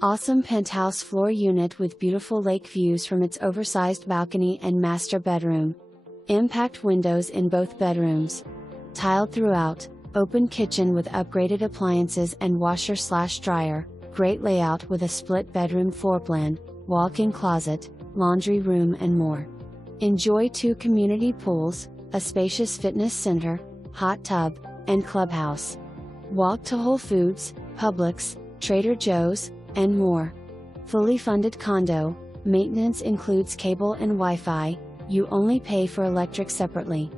Awesome penthouse floor unit with beautiful lake views from its oversized balcony and master bedroom. Impact windows in both bedrooms. Tiled throughout, open kitchen with upgraded appliances and washer/dryer, great layout with a split bedroom floor plan, walk-in closet, laundry room and more. Enjoy 2 community pools, a spacious fitness center, hot tub, and clubhouse. Walk to Whole Foods, Publix, Trader Joe's, and more. Fully funded condo, maintenance includes cable and Wi-Fi, you only pay for electric separately.